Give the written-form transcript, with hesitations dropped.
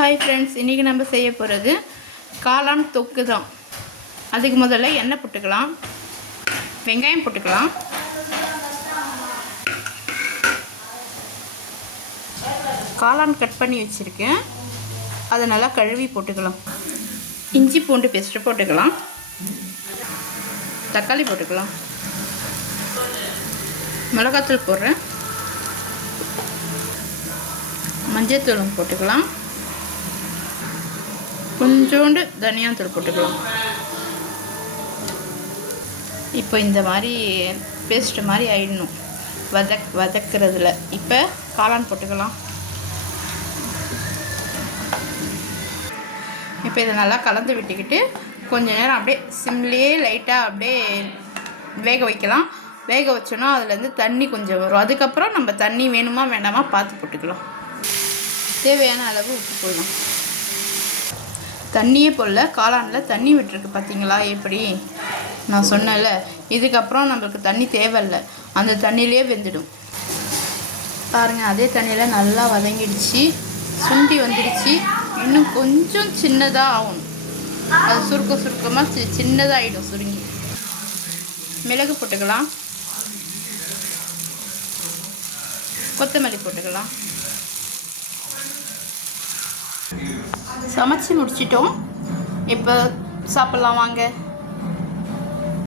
Hi friends, இன்றைக்கி நம்ம செய்ய போகிறது காளான் தொக்கு தான். அதுக்கு முதல்ல எண்ணெய் போட்டுக்கலாம், வெங்காயம் போட்டுக்கலாம், காளான் கட் பண்ணி வச்சுருக்கேன், அதை நல்லா கழுவி போட்டுக்கலாம். இஞ்சி பூண்டு பேஸ்ட்டு போட்டுக்கலாம், தக்காளி போட்டுக்கலாம், மிளகாத்தூள் போடுறேன், மஞ்சள்தூளும் போட்டுக்கலாம், கொஞ்சோண்டு தனியாத்தூள் போட்டுக்கலாம். இப்போ இந்த மாதிரி பேஸ்ட் மாதிரி ஆயிடணும் வதக்கிறதுல. இப்போ காளான் போட்டுக்கலாம். இப்போ இதை நல்லா கலந்து விட்டுக்கிட்டு கொஞ்ச நேரம் அப்படியே சிம்லேயே லைட்டாக அப்படியே வேக வைக்கலாம். வேக வச்சோன்னா அதுலேருந்து தண்ணி கொஞ்சம் வரும். அதுக்கப்புறம் நம்ம தண்ணி வேணுமா வேண்டாமா பார்த்து போட்டுக்கலாம். தேவையான அளவு உப்பு போடலாம். தண்ணியே போடல, காளானில் தண்ணி விட்டுருக்கு பார்த்தீங்களா எப்படி நான் சொன்னேன்ல. இதுக்கப்புறம் நம்மளுக்கு தண்ணி தேவையில்லை, அந்த தண்ணியிலே வெந்துடும். பாருங்கள், அதே தண்ணியில் நல்லா வதங்கிடுச்சு, சுண்டி வந்துடுச்சு. இன்னும் கொஞ்சம் சின்னதாக ஆகணும், அது சுருக்கமாக சின்னதாகிடும் சுருங்கி. மிளகு போட்டுக்கலாம், கொத்தமல்லி போட்டுக்கலாம். சமைச்சு முடிச்சிட்டோம், இப்போ சாப்பிட்லாம் வாங்க.